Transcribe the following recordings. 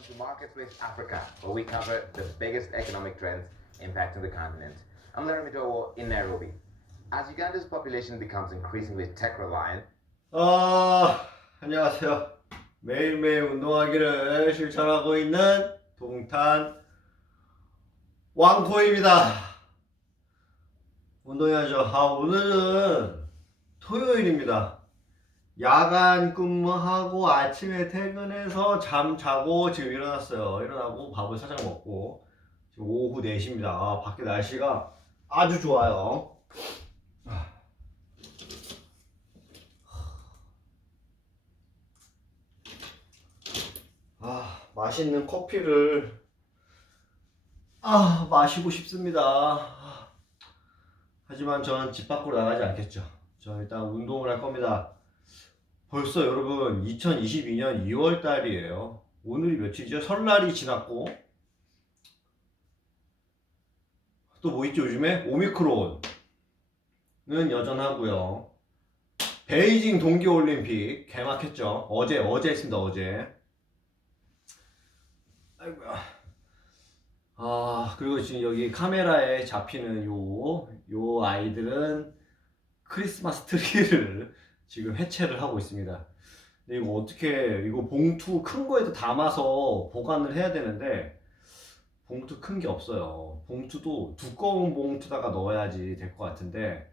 welcome to Marketplace Africa, where we cover the biggest economic trends impacting the continent. I'm Larry Midowo in Nairobi. As Uganda's population becomes increasingly tech-reliant, 안녕하세요. 매일매일 운동하기를 실천하고 있는 동탄 왕코입니다. 운동해야죠. 오늘은 토요일입니다. 야간 근무하고 아침에 퇴근해서 잠 자고 지금 일어났어요. 일어나고 밥을 살짝 먹고 지금 오후 4시입니다. 밖에 날씨가 아주 좋아요. 맛있는 커피를 마시고 싶습니다. 하지만 전 집 밖으로 나가지 않겠죠. 저 일단 운동을 할 겁니다. 벌써 여러분 2022년 2월 달이에요. 오늘이 며칠이죠? 설날이 지났고 또 뭐 있죠 요즘에? 오미크론은 여전하고요. 베이징 동계올림픽 개막했죠. 어제 했습니다. 어제. 아이고야. 그리고 지금 여기 카메라에 잡히는 요 아이들은 크리스마스 트리를 지금 해체를 하고 있습니다. 근데 이거 어떻게, 이거 봉투 큰 거에다 담아서 보관을 해야 되는데, 봉투 큰 게 없어요. 봉투도 두꺼운 봉투다가 넣어야지 될 것 같은데,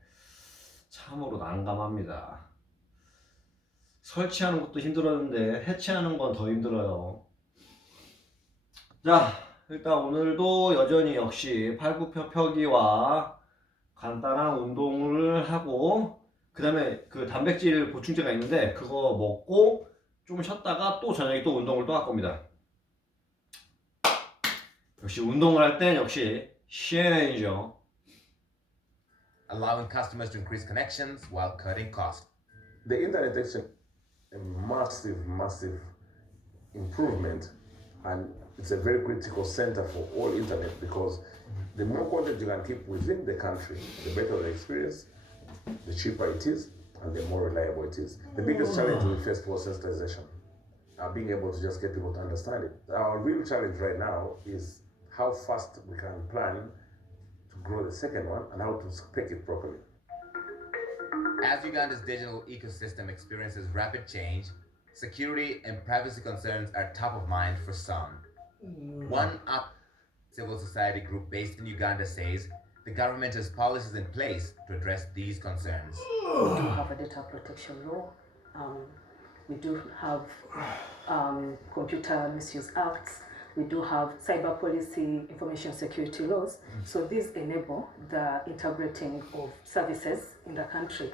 참으로 난감합니다. 설치하는 것도 힘들었는데, 해체하는 건 더 힘들어요. 자, 일단 오늘도 여전히 역시 팔굽혀펴기와 간단한 운동을 하고 그 다음에 그 단백질 보충제가 있는데 그거 먹고 좀 쉬었다가 또 저녁에 또 운동을 또 할 겁니다. 역시 운동을 할 땐 역시 시행이죠. allowing customers to increase connections while cutting costs. The internet is a massive improvement, and it's a very critical center for all internet because the more content you can keep within the country, the better the experience, the cheaper it is, and the more reliable it is. The biggest challenge we faced was sensitization, being able to just get people to understand it. Our real challenge right now is how fast we can plan to grow the second one and how to spec it properly. As Uganda's digital ecosystem experiences rapid change, security and privacy concerns are top of mind for some. One civil society group based in Uganda says the government has policies in place to address these concerns. We do have a data protection law. We do have computer misuse acts. We do have cyber policy, information security laws. So these enable the integrating of services in the country.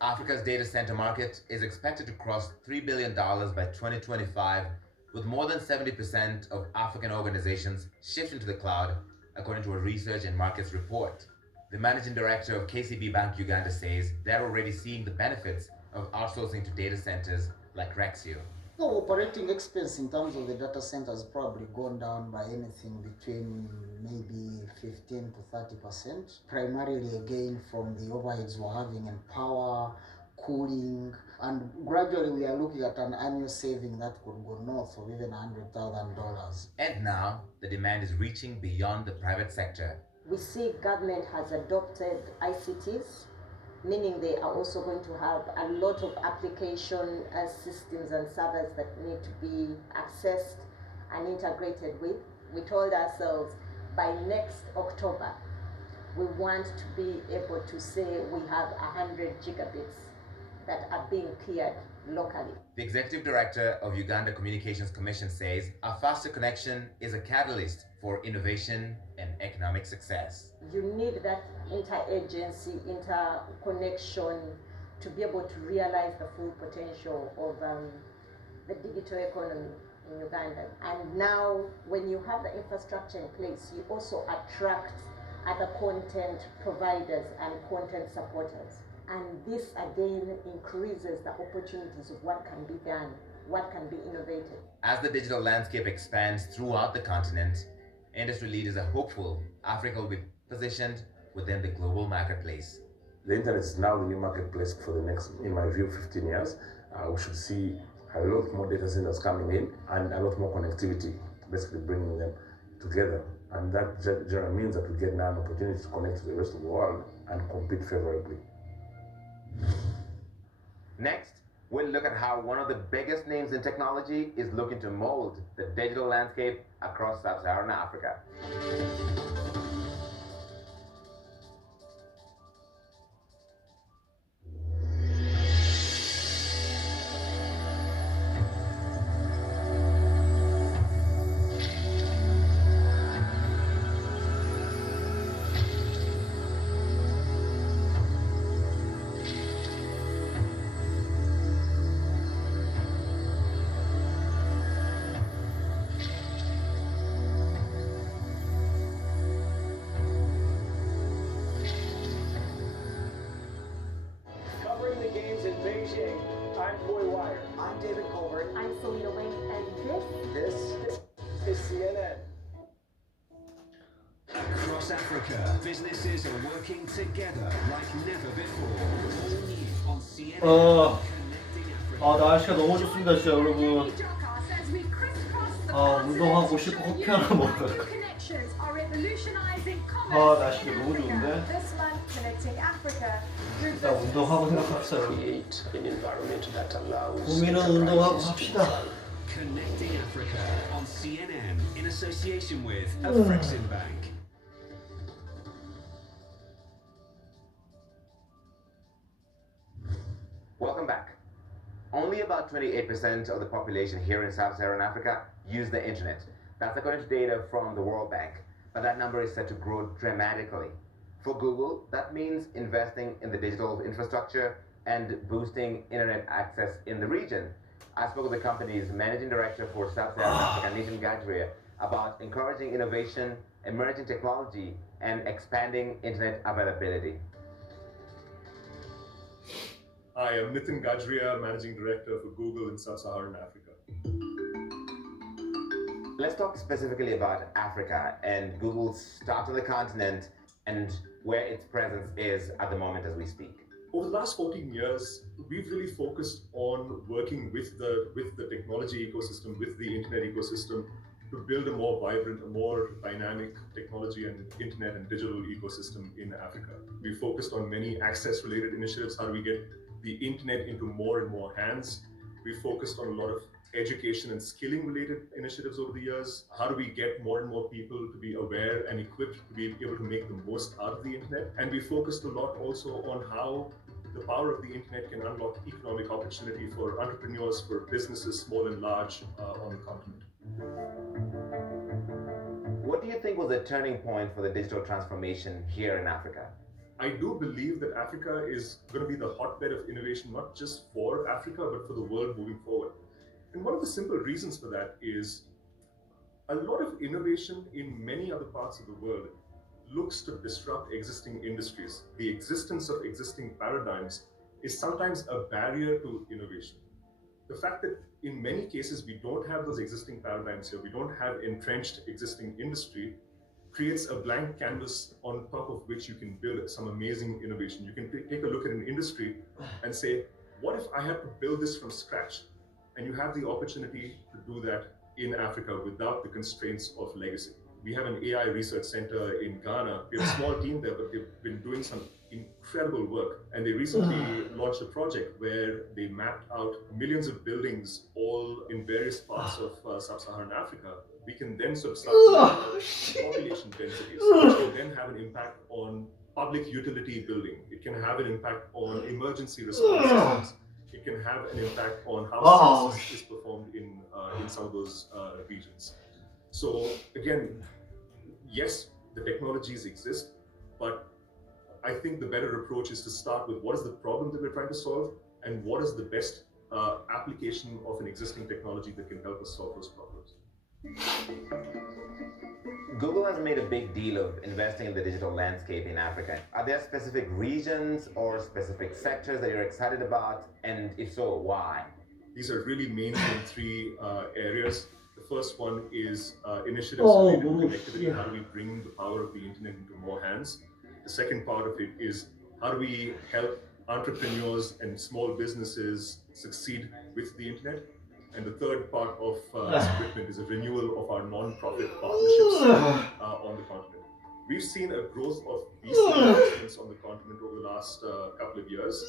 Africa's data center market is expected to cross $3 billion by 2025, with more than 70% of African organizations shifting to the cloud, according to a research and markets report. The managing director of KCB Bank Uganda says they're already seeing the benefits of outsourcing to data centers like Rexio. The operating expense in terms of the data center has probably gone down by anything between maybe 15 to 30%, primarily again from the overheads we're having in power, cooling, and gradually we are looking at an annual saving that could go north of even $100,000. And now the demand is reaching beyond the private sector. We see government has adopted ICTs, meaning they are also going to have a lot of application systems and servers that need to be accessed and integrated with. We told ourselves by next October, we want to be able to say we have 100 gigabits that are being cleared locally. The executive director of Uganda Communications Commission says a faster connection is a catalyst for innovation and economic success. You need that interagency, interconnection to be able to realize the full potential of the digital economy in Uganda. And now, when you have the infrastructure in place, you also attract other content providers and content supporters. And this again increases the opportunities of what can be done, what can be innovated. As the digital landscape expands throughout the continent, industry leaders are hopeful Africa will be positioned within the global marketplace. The internet is now the new marketplace for the next, in my view, 15 years. We should see a lot more data centers coming in and a lot more connectivity, basically bringing them together. And that generally means that we get now an opportunity to connect to the rest of the world and compete favorably. Next, we'll look at how one of the biggest names in technology is looking to mold the digital landscape across sub-Saharan Africa. Covering the games in Beijing, I'm Boy Wire. I'm David Colbert. I'm Selena Wayne, and This Is CNN. Across Africa, businesses are working together like never before. All new on CNN. Connecting Africa. 날씨가 너무 좋습니다, 진짜 여러분. 운동하고 싶고 커피 하나 먹어요. 날씨가 너무 좋은데. 일단 운동하고 생각합시다, 여러분. Create an environment that allows 고민은 운동하고 합시다. Connecting Africa on CNN in association with Bank. Welcome back. Only about 28% of the population here in sub-Saharan Africa use the internet. That's according to data from the World Bank, but that number is set to grow dramatically. For Google, that means investing in the digital infrastructure and boosting internet access in the region. I spoke with the company's managing director for sub-Saharan Africa, Nitin Gajria, about encouraging innovation, emerging technology, and expanding internet availability. Hi, I'm Nitin Gajria, Managing Director for Google in Sub-Saharan Africa. Let's talk specifically about Africa and Google's start on the continent and where its presence is at the moment as we speak. Over the last 14 years, we've really focused on working with the technology ecosystem, with the internet ecosystem, to build a more vibrant, a more dynamic technology and internet and digital ecosystem in Africa. We focused on many access-related initiatives. How do we get the internet into more and more hands? We focused on a lot of education and skilling related initiatives over the years. How do we get more and more people to be aware and equipped to be able to make the most out of the internet? And we focused a lot also on how the power of the internet can unlock economic opportunity for entrepreneurs, for businesses, small and large, on the continent. What do you think was the turning point for the digital transformation here in Africa? I do believe that Africa is going to be the hotbed of innovation, not just for Africa, but for the world moving forward. And one of the simple reasons for that is a lot of innovation in many other parts of the world looks to disrupt existing industries. The existence of existing paradigms is sometimes a barrier to innovation. The fact that in many cases we don't have those existing paradigms here, we don't have entrenched existing industry, creates a blank canvas on top of which you can build some amazing innovation. You can take a look at an industry and say, what if I have to build this from scratch? And you have the opportunity to do that in Africa without the constraints of legacy. We have an AI research center in Ghana. We have a small team there, but they've been doing some incredible work. And they recently launched a project where they mapped out millions of buildings all in various parts of sub-Saharan Africa. We can then sort of start population densities, which can then have an impact on public utility building. It can have an impact on emergency response systems. It can have an impact on how census is performed in some of those regions. So again, yes, the technologies exist, but I think the better approach is to start with what is the problem that we're trying to solve and what is the best application of an existing technology that can help us solve those problems. Google has made a big deal of investing in the digital landscape in Africa. Are there specific regions or specific sectors that you're excited about? And if so, why? These are really mainly in three areas. The first one is initiatives related to connectivity. How do we bring the power of the internet into more hands? The second part of it is how do we help entrepreneurs and small businesses succeed with the internet? And the third part of this commitment is a renewal of our non-profit partnerships on the continent. We've seen a growth of VC investments on the continent over the last couple of years,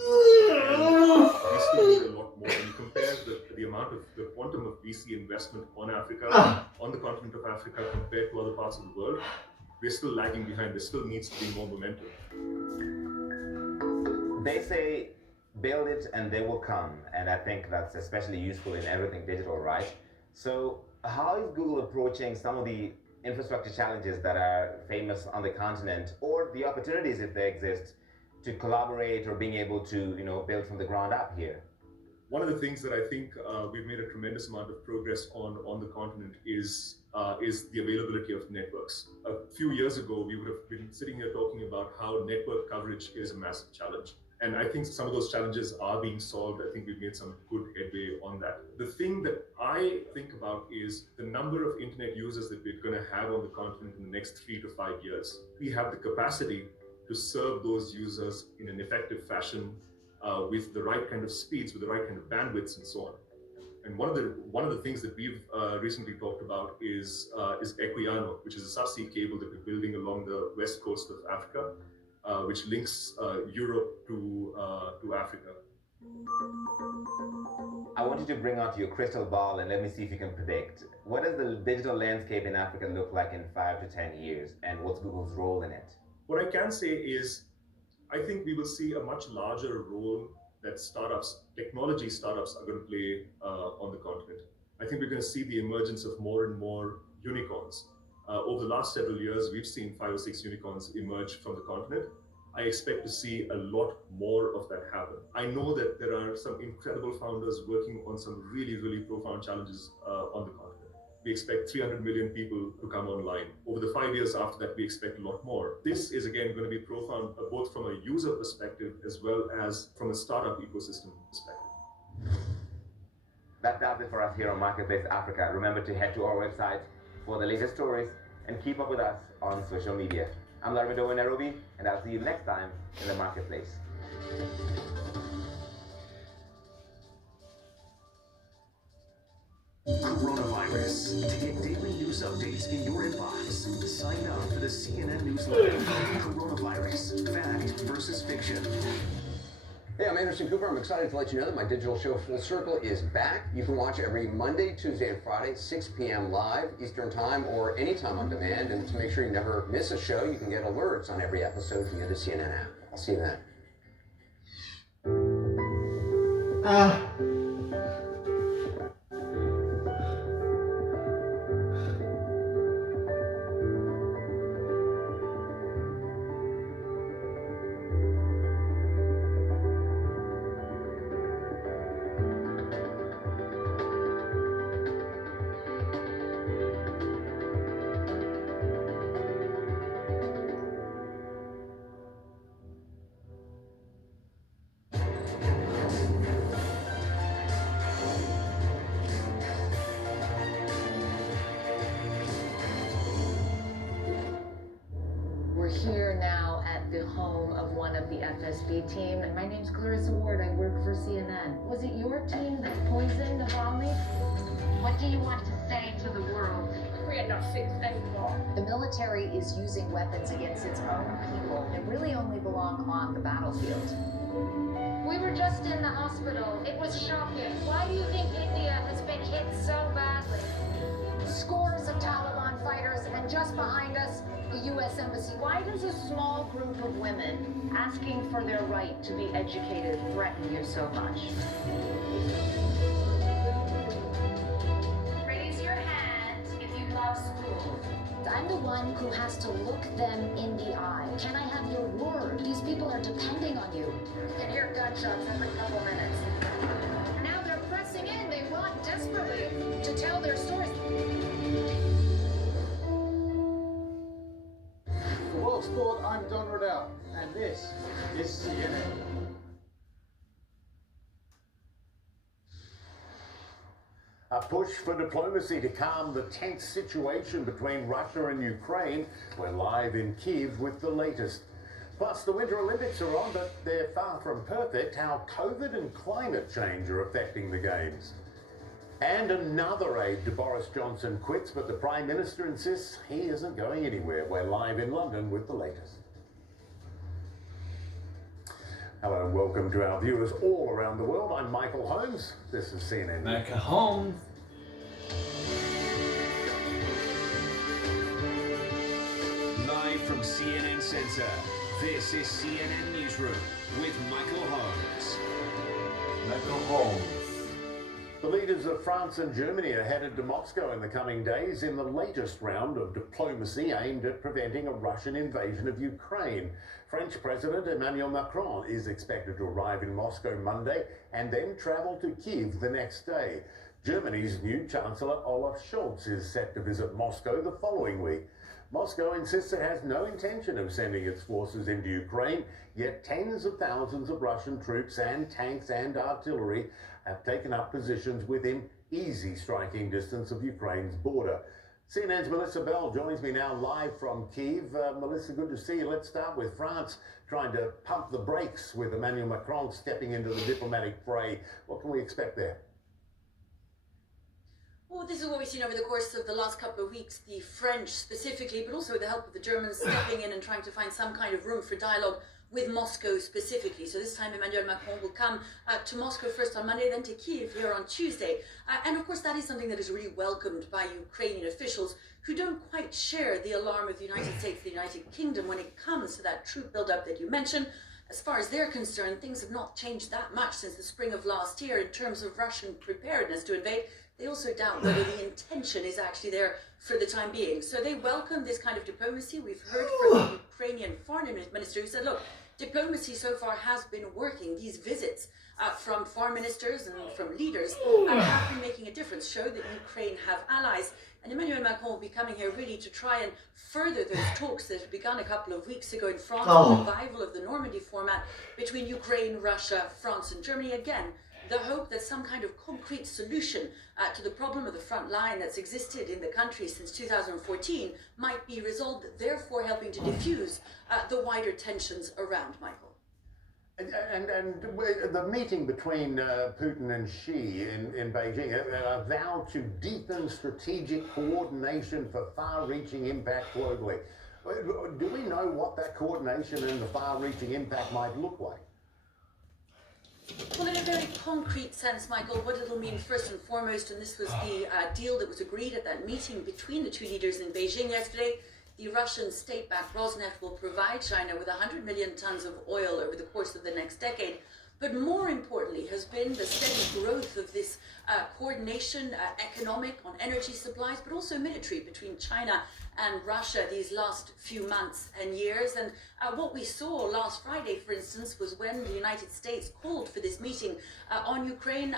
and we still need a lot more. When you compare the amount of the quantum of VC investment on Africa, on the continent of Africa, compared to other parts of the world, we're still lagging behind. There still needs to be more momentum. They say build it and they will come, and I think that's especially useful in everything digital, right? So how is Google approaching some of the infrastructure challenges that are famous on the continent, or the opportunities, if they exist, to collaborate or being able to build from the ground up here? One of the things that I think we've made a tremendous amount of progress on the continent is the availability of networks. A few years ago, we would have been sitting here talking about how network coverage is a massive challenge. And I think some of those challenges are being solved. I think we've made some good headway on that. The thing that I think about is the number of internet users that we're going to have on the continent in the next 3 to 5 years. We have the capacity to serve those users in an effective fashion with the right kind of speeds, with the right kind of bandwidths, and so on. And one of the things that we've recently talked about is Equiano, which is a subsea cable that we're building along the west coast of Africa, which links Europe to Africa. I want you to bring out your crystal ball and let me see if you can predict. What does the digital landscape in Africa look like in 5 to 10 years, and what's Google's role in it? What I can say is, I think we will see a much larger role that technology startups are going to play on the continent. I think we're going to see the emergence of more and more unicorns. Over the last several years, we've seen 5 or 6 unicorns emerge from the continent. I expect to see a lot more of that happen. I know that there are some incredible founders working on some really, really profound challenges on the continent. We expect 300 million people to come online. Over the 5 years after that, we expect a lot more. This is again going to be profound, both from a user perspective as well as from a startup ecosystem perspective. That does it for us here on Marketplace Africa. Remember to head to our website for the latest stories and keep up with us on social media. I'm Larry Doe in Nairobi, and I'll see you next time in the Marketplace. Coronavirus. To get daily news updates in your inbox, sign up for the CNN newsletter. Coronavirus. Fact versus fiction. Hey, I'm Anderson Cooper. I'm excited to let you know that my digital show Full Circle is back. You can watch every Monday, Tuesday, and Friday, 6 p.m. live, Eastern Time, or anytime on demand. And to make sure you never miss a show, you can get alerts on every episode via the CNN app. I'll see you then. Here now at the home of one of the FSB team, and my name's Clarissa Ward. I work for CNN. Was it your team that poisoned Navalny? What do you want to say to the world? We are not safe anymore. The military is using weapons against its own people that really only belong on the battlefield. We were just in the hospital. It was shocking. Why do you think India has been hit so badly? Scores of Taliban fighters, and just behind us, the U.S. Embassy. Why does a small group of women asking for their right to be educated threaten you so much? Raise your hand if you love school. I'm the one who has to look them in the eye. Can I have your word? These people are depending on you. You can hear gunshots every couple minutes. Now they're pressing in. They want desperately to tell their stories. For World Sport, I'm Don Riddell, and this is CNN. A push for diplomacy to calm the tense situation between Russia and Ukraine. We're live in Kyiv with the latest. Plus, the Winter Olympics are on, but they're far from perfect. How COVID and climate change are affecting the Games. And another aide to Boris Johnson quits, but the Prime Minister insists he isn't going anywhere. We're live in London with the latest. Hello and welcome to our viewers all around the world. I'm Michael Holmes. This is CNN. Michael Holmes. Live from CNN Center, this is CNN Newsroom with Michael Holmes. Michael Holmes. The leaders of France and Germany are headed to Moscow in the coming days in the latest round of diplomacy aimed at preventing a Russian invasion of Ukraine. French President Emmanuel Macron is expected to arrive in Moscow Monday and then travel to Kyiv the next day. Germany's new Chancellor Olaf Scholz is set to visit Moscow the following week. Moscow insists it has no intention of sending its forces into Ukraine, yet tens of thousands of Russian troops and tanks and artillery have taken up positions within easy striking distance of Ukraine's border. CNN's Melissa Bell joins me now live from Kyiv. Melissa, good to see you. Let's start with France trying to pump the brakes with Emmanuel Macron stepping into the diplomatic fray. What can we expect there? Well, this is what we've seen over the course of the last couple of weeks, the French specifically, but also with the help of the Germans stepping in and trying to find some kind of room for dialogue with Moscow specifically. So this time Emmanuel Macron will come to Moscow first on Monday, then to Kyiv here on Tuesday. And of course that is something that is really welcomed by Ukrainian officials who don't quite share the alarm of the United States, the United Kingdom when it comes to that troop buildup that you mentioned. As far as they're concerned, things have not changed that much since the spring of last year in terms of Russian preparedness to invade. They also doubt whether the intention is actually there for the time being. So they welcome this kind of diplomacy. We've heard from the Ukrainian foreign minister who said, look, diplomacy so far has been working. These visits from foreign ministers and from leaders have been making a difference, show that Ukraine have allies. And Emmanuel Macron will be coming here really to try and further those talks that had begun a couple of weeks ago in France, the revival of the Normandy format between Ukraine, Russia, France and Germany. Again, the hope that some kind of concrete solution to the problem of the front line that's existed in the country since 2014 might be resolved, therefore helping to diffuse the wider tensions around, Michael. And the meeting between Putin and Xi in Beijing, a vow to deepen strategic coordination for far-reaching impact globally. Do we know what that coordination and the far-reaching impact might look like? Well, in a very concrete sense, Michael, what it'll mean first and foremost, and this was the deal that was agreed at that meeting between the two leaders in Beijing yesterday, the Russian state-backed Rosneft will provide China with 100 million tons of oil over the course of the next decade. But more importantly has been the steady growth of this coordination, economic, on energy supplies, but also military between China and Russia these last few months and years. And what we saw last Friday, for instance, was when the United States called for this meeting on Ukraine,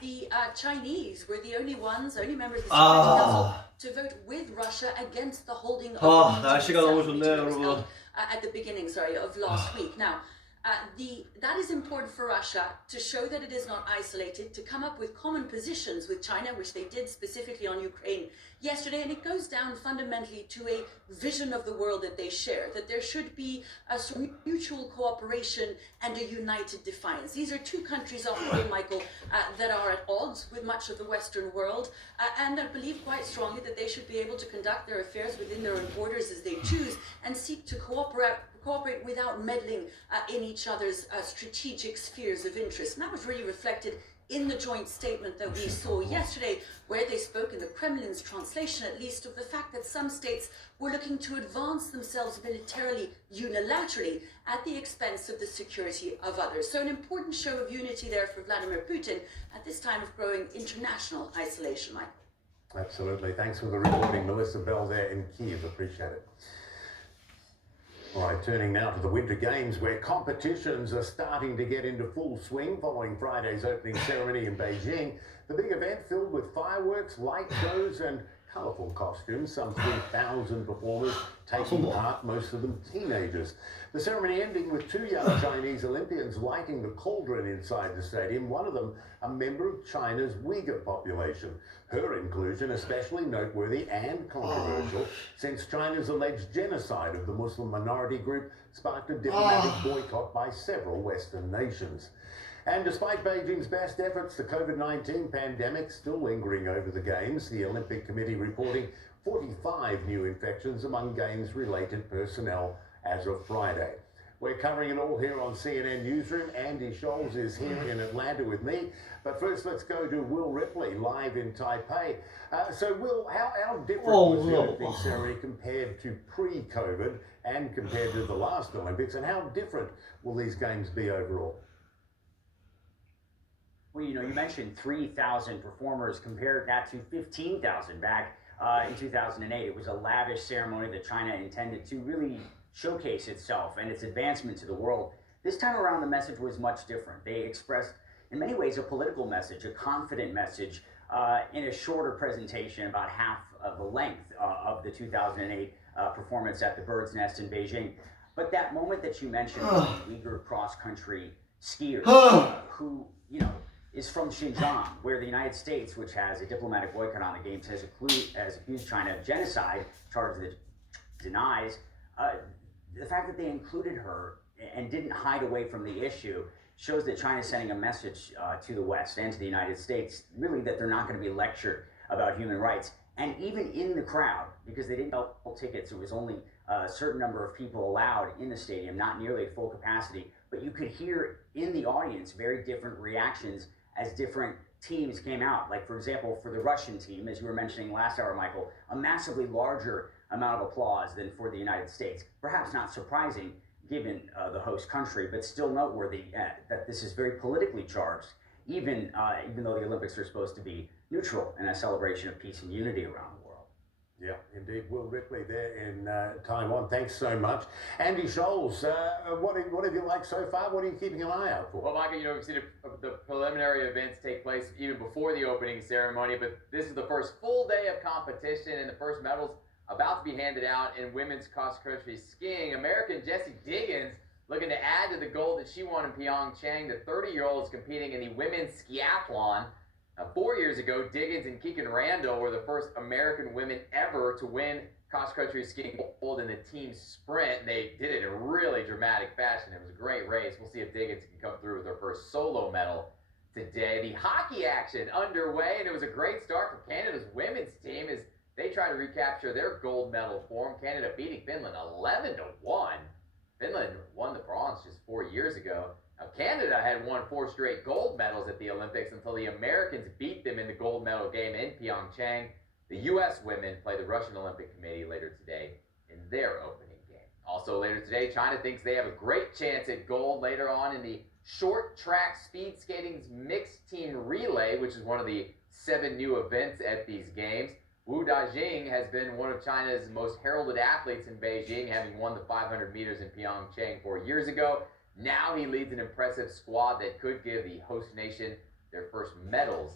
the Chinese were the only members of the Security Council to vote with Russia against the holding of the 날씨가 너무 좋네요, 여러분. at the beginning, of last week. Now, that is important for Russia to show that it is not isolated, to come up with common positions with China, which they did specifically on Ukraine yesterday, and it goes down fundamentally to a vision of the world that they share, that there should be a mutual cooperation and a united defiance. These are two countries, after all, Michael, that are at odds with much of the Western world, and I believe quite strongly that they should be able to conduct their affairs within their own borders as they choose and seek to cooperate without meddling in each other's strategic spheres of interest. And that was really reflected in the joint statement that we saw yesterday, where they spoke in the Kremlin's translation, at least, of the fact that some states were looking to advance themselves militarily, unilaterally, at the expense of the security of others. So an important show of unity there for Vladimir Putin at this time of growing international isolation, Michael. Absolutely. Thanks for the reporting, Melissa Bell there in Kyiv. Appreciate it. All right, turning now to the Winter Games, where competitions are starting to get into full swing following Friday's opening ceremony in Beijing. The big event filled with fireworks, light shows and colourful costumes, some 3,000 performers taking part, most of them teenagers. The ceremony ending with two young Chinese Olympians lighting the cauldron inside the stadium, one of them a member of China's Uyghur population. Her inclusion especially noteworthy and controversial since China's alleged genocide of the Muslim minority group sparked a diplomatic boycott by several Western nations. And despite Beijing's best efforts, the COVID-19 pandemic still lingering over the Games. The Olympic Committee reporting 45 new infections among Games-related personnel as of Friday. We're covering it all here on CNN Newsroom. Andy Scholes is here in Atlanta with me. But first, let's go to Will Ripley, live in Taipei. So, Will, how different was the opening ceremony compared to pre-COVID and compared to the last Olympics? And how different will these Games be overall? Well, you mentioned 3,000 performers. Compared that to 15,000 back in 2008. It was a lavish ceremony that China intended to really showcase itself and its advancement to the world. This time around, the message was much different. They expressed, in many ways, a political message, a confident message, in a shorter presentation, about half of the length of the 2008 performance at the Bird's Nest in Beijing. But that moment that you mentioned, the Uyghur cross-country skier who, is from Xinjiang, where the United States, which has a diplomatic boycott on the Games, has accused China of genocide, charge that denies. The fact that they included her and didn't hide away from the issue shows that China is sending a message to the West and to the United States, really, that they're not going to be lectured about human rights. And even in the crowd, because they didn't sell tickets, it was only a certain number of people allowed in the stadium, not nearly at full capacity, but you could hear in the audience very different reactions as different teams came out. Like, for example, for the Russian team, as you were mentioning last hour, Michael, a massively larger amount of applause than for the United States. Perhaps not surprising given the host country, but still noteworthy that this is very politically charged, even though the Olympics are supposed to be neutral and a celebration of peace and unity around the world. Yeah, indeed. Will Ripley there in Taiwan. Thanks so much. Andy Scholes, what have you liked so far? What are you keeping an eye out for? Well, Michael, we've seen the preliminary events take place even before the opening ceremony, but this is the first full day of competition and the first medals about to be handed out in women's cross-country skiing. American Jessie Diggins looking to add to the gold that she won in Pyeongchang. The 30-year-old is competing in the women's skiathlon. 4 years ago, Diggins and Keegan Randall were the first American women ever to win cross-country skiing gold in the team sprint. They did it in really dramatic fashion. It was a great race. We'll see if Diggins can come through with her first solo medal today. The hockey action underway, and it was a great start for Canada's women's team as they try to recapture their gold medal form. Canada beating Finland 11-1. Finland won the bronze just 4 years ago. Now, Canada had won 4 straight gold medals at the Olympics until the Americans beat them in the gold medal game in Pyeongchang. The U.S. women play the Russian Olympic Committee later today in their opening game. Also later today, China thinks they have a great chance at gold later on in the short track speed skating's mixed team relay, which is one of the 7 new events at these games. Wu Dajing has been one of China's most heralded athletes in Beijing, having won the 500 meters in Pyeongchang 4 years ago. Now he leads an impressive squad that could give the host nation their first medals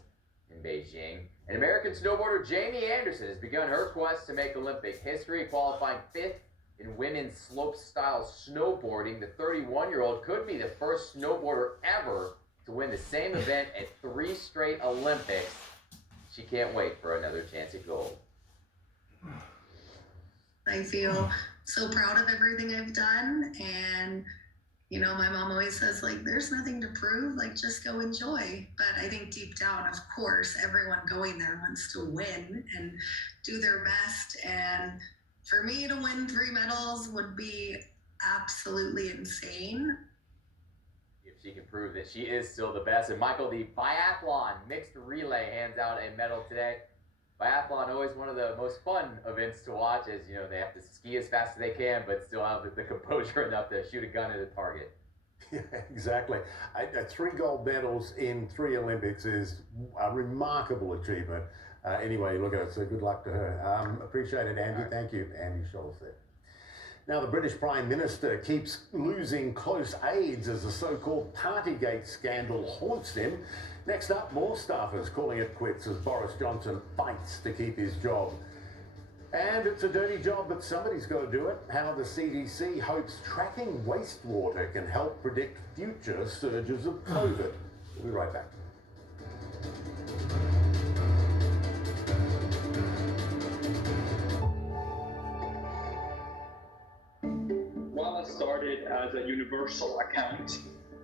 in Beijing. And American snowboarder Jamie Anderson has begun her quest to make Olympic history, qualifying 5th in women's slopestyle snowboarding. The 31-year-old could be the first snowboarder ever to win the same event at 3 straight Olympics. She can't wait for another chance at gold. I feel so proud of everything I've done, and my mom always says, there's nothing to prove, just go enjoy. But I think deep down, of course, everyone going there wants to win and do their best. And for me to win 3 medals would be absolutely insane. If she can prove that she is still the best. And Michael, the biathlon mixed relay hands out a medal today. Biathlon, always one of the most fun events to watch, as they have to ski as fast as they can, but still have the composure enough to shoot a gun at a target. Yeah, exactly. 3 gold medals in 3 Olympics is a remarkable achievement. Anyway, look at it. So good luck to her. Appreciate it, Andy. Thank you, Andy Scholes there. Now, the British Prime Minister keeps losing close aides as the so-called Partygate scandal haunts him. Next up, more staffers calling it quits as Boris Johnson fights to keep his job. And it's a dirty job, but somebody's got to do it. How the CDC hopes tracking wastewater can help predict future surges of COVID. We'll be right back. Walla started as a universal account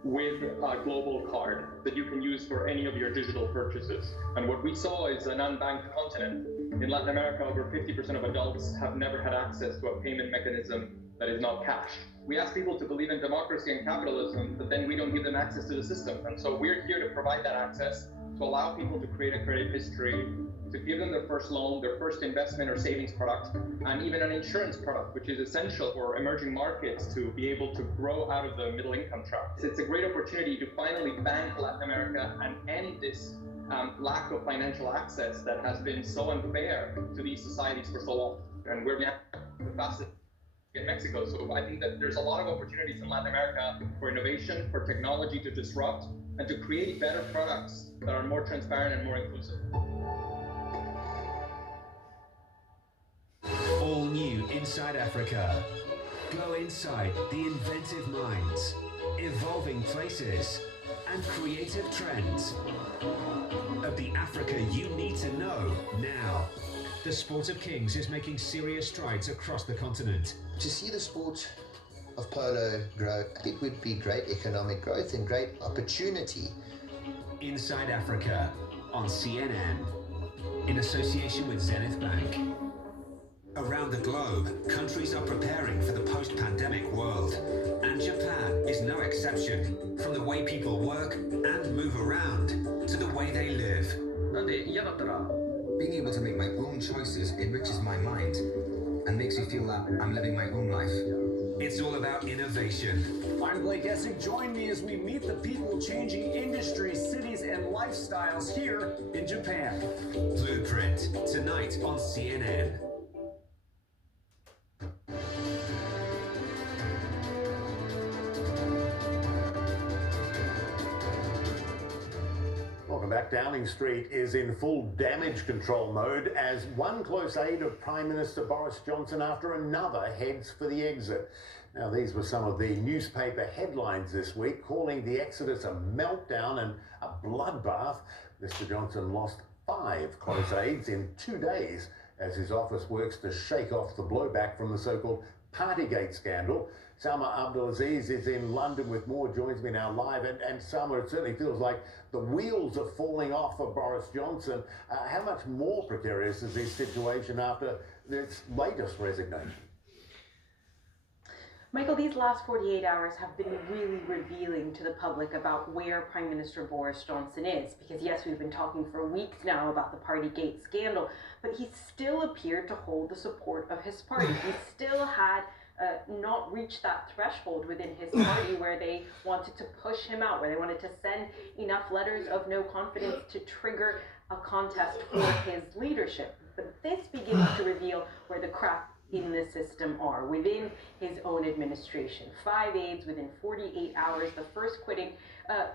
with a global card that you can use for any of your digital purchases. And what we saw is an unbanked continent. In Latin America, over 50% of adults have never had access to a payment mechanism that is not cash. We ask people to believe in democracy and capitalism, but then we don't give them access to the system. And so we're here to provide that access, to allow people to create a credit history, to give them their first loan, their first investment or savings product, and even an insurance product, which is essential for emerging markets to be able to grow out of the middle income trap. It's a great opportunity to finally bank Latin America and end this lack of financial access that has been so unfair to these societies for so long. And we're now the fastest in Mexico. So I think that there's a lot of opportunities in Latin America for innovation, for technology to disrupt, and to create better products that are more transparent and more inclusive. All new Inside Africa. Go inside the inventive minds, evolving places, and creative trends of the Africa you need to know now. The sport of kings is making serious strides across the continent. To see the sport of polo grow, it would be great economic growth and great opportunity. Inside Africa on CNN, in association with Zenith Bank. Around the globe, countries are preparing for the post-pandemic world, and Japan is no exception. From the way people work and move around to the way they live. Being able to make my own choices enriches my mind and makes me feel that I'm living my own life. It's all about innovation. I'm Blake Essig. Join me as we meet the people changing industries, cities, and lifestyles here in Japan. Blueprint, tonight on CNN. Welcome back. Downing Street is in full damage control mode as one close aide of Prime Minister Boris Johnson after another heads for the exit. Now, these were some of the newspaper headlines this week, calling the exodus a meltdown and a bloodbath. Mr. Johnson lost 5 close aides in 2 days as his office works to shake off the blowback from the so-called Partygate scandal. Salma Abdulaziz is in London with more, joins me now live. And Salma, it certainly feels like the wheels are falling off for Boris Johnson. How much more precarious is his situation after this latest resignation? Michael, these last 48 hours have been really revealing to the public about where Prime Minister Boris Johnson is. Because yes, we've been talking for weeks now about the Partygate scandal, but he still appeared to hold the support of his party. He still had not reached that threshold within his party where they wanted to push him out, where they wanted to send enough letters of no confidence to trigger a contest for his leadership. But this begins to reveal where the cracks in the system are within his own administration. 5 aides within 48 hours, the first quitting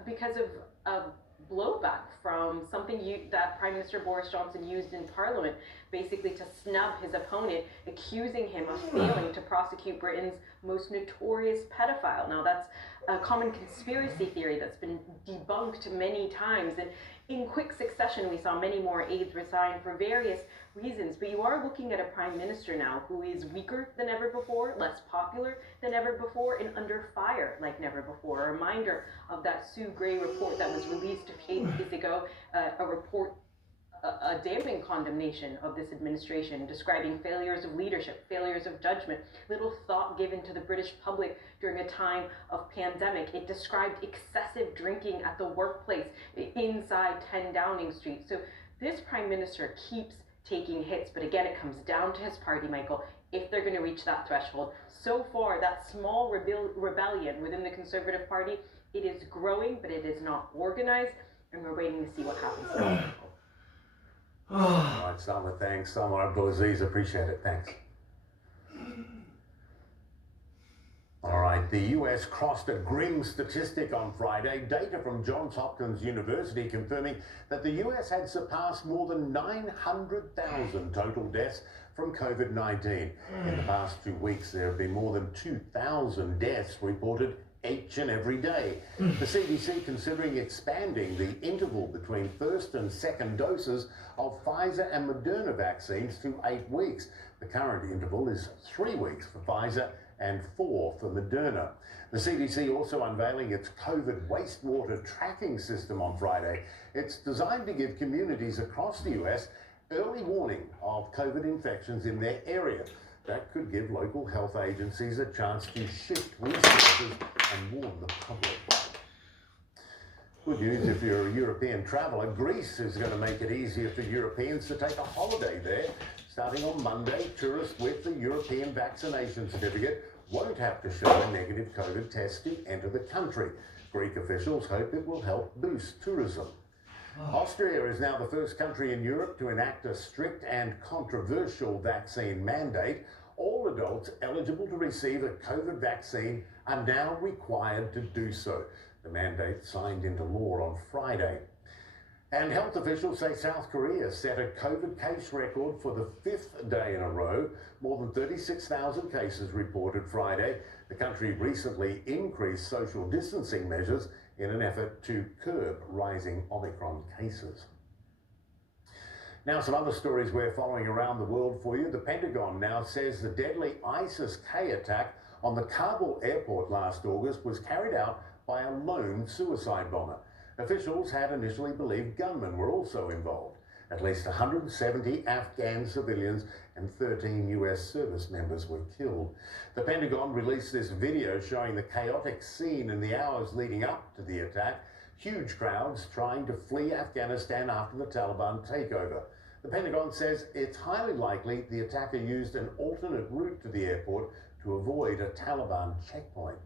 because of blowback from something that Prime Minister Boris Johnson used in Parliament, basically to snub his opponent, accusing him of failing to prosecute Britain's most notorious pedophile. Now, that's a common conspiracy theory that's been debunked many times, and in quick succession we saw many more aides resign for various reasons. But you are looking at a prime minister now who is weaker than ever before, less popular than ever before, and under fire like never before. A reminder of that Sue Gray report that was released a few days ago, a damning condemnation of this administration, describing failures of leadership, failures of judgment, little thought given to the British public during a time of pandemic. It described excessive drinking at the workplace inside 10 Downing Street. So this prime minister keeps taking hits, but again, it comes down to his party, Michael, if they're going to reach that threshold. So far, that small rebellion within the Conservative Party, it is growing, but it is not organized, and we're waiting to see what happens now. All right, Salma, thanks. Salma Abdulaziz, appreciate it. Thanks. All right, the US crossed a grim statistic on Friday. Data from Johns Hopkins University confirming that the US had surpassed more than 900,000 total deaths from COVID-19. In the past 2 weeks, there have been more than 2,000 deaths reported each and every day. The CDC considering expanding the interval between first and second doses of Pfizer and Moderna vaccines to 8 weeks. The current interval is 3 weeks for Pfizer and 4 for Moderna. The CDC also unveiling its COVID wastewater tracking system on Friday. It's designed to give communities across the US early warning of COVID infections in their area. That could give local health agencies a chance to shift resources and warn the public. Good news if you're a European traveller. Greece is going to make it easier for Europeans to take a holiday there. Starting on Monday, tourists with the European vaccination certificate won't have to show a negative COVID test to enter the country. Greek officials hope it will help boost tourism. Austria is now the first country in Europe to enact a strict and controversial vaccine mandate. All adults eligible to receive a COVID vaccine are now required to do so. The mandate signed into law on Friday. And health officials say South Korea set a COVID case record for the 5th day in a row. More than 36,000 cases reported Friday. The country recently increased social distancing measures in an effort to curb rising Omicron cases. Now, some other stories we're following around the world for you. The Pentagon now says the deadly ISIS-K attack on the Kabul airport last August was carried out by a lone suicide bomber. Officials had initially believed gunmen were also involved. At least 170 Afghan civilians and 13 US service members were killed. The Pentagon released this video showing the chaotic scene in the hours leading up to the attack. Huge crowds trying to flee Afghanistan after the Taliban takeover. The Pentagon says it's highly likely the attacker used an alternate route to the airport to avoid a Taliban checkpoint.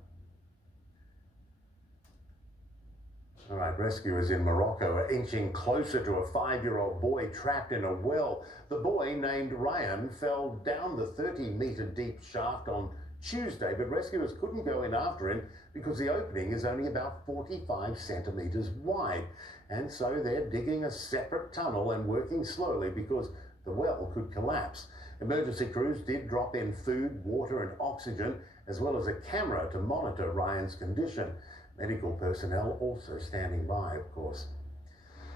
All right, rescuers in Morocco are inching closer to a 5-year-old boy trapped in a well. The boy, named Ryan, fell down the 30-metre deep shaft on Tuesday, but rescuers couldn't go in after him because the opening is only about 45 centimetres wide. And so they're digging a separate tunnel and working slowly because the well could collapse. Emergency crews did drop in food, water and oxygen, as well as a camera to monitor Ryan's condition. Medical personnel also standing by, of course.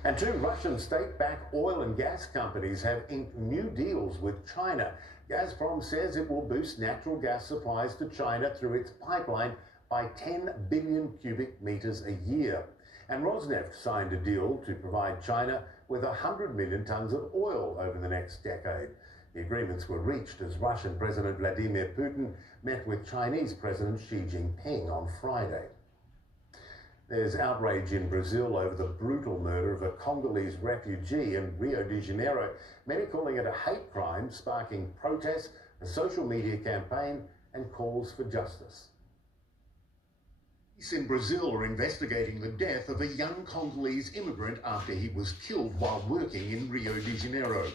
And 2 Russian state-backed oil and gas companies have inked new deals with China. Gazprom says it will boost natural gas supplies to China through its pipeline by 10 billion cubic meters a year. And Rosneft signed a deal to provide China with 100 million tons of oil over the next decade. The agreements were reached as Russian President Vladimir Putin met with Chinese President Xi Jinping on Friday. There's outrage in Brazil over the brutal murder of a Congolese refugee in Rio de Janeiro, many calling it a hate crime, sparking protests, a social media campaign, and calls for justice. Police in Brazil are investigating the death of a young Congolese immigrant after he was killed while working in Rio de Janeiro.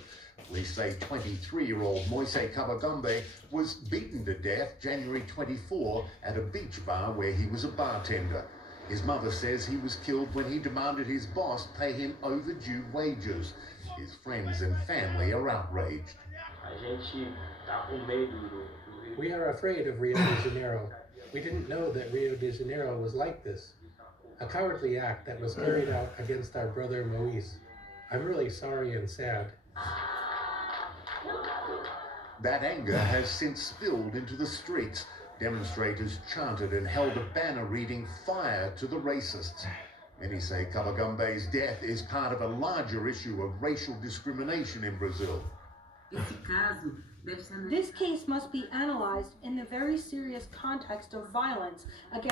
Police say 23-year-old Moise Kabagambe was beaten to death January 24 at a beach bar where he was a bartender. His mother says he was killed when he demanded his boss pay him overdue wages. His friends and family are outraged. We are afraid of Rio de Janeiro. We didn't know that Rio de Janeiro was like this. A cowardly act that was carried out against our brother Moise. I'm really sorry and sad. That anger has since spilled into the streets. Demonstrators chanted and held a banner reading "Fire to the Racists." Many say Kabagambe's death is part of a larger issue of racial discrimination in Brazil. This case must be analyzed in the very serious context of violence against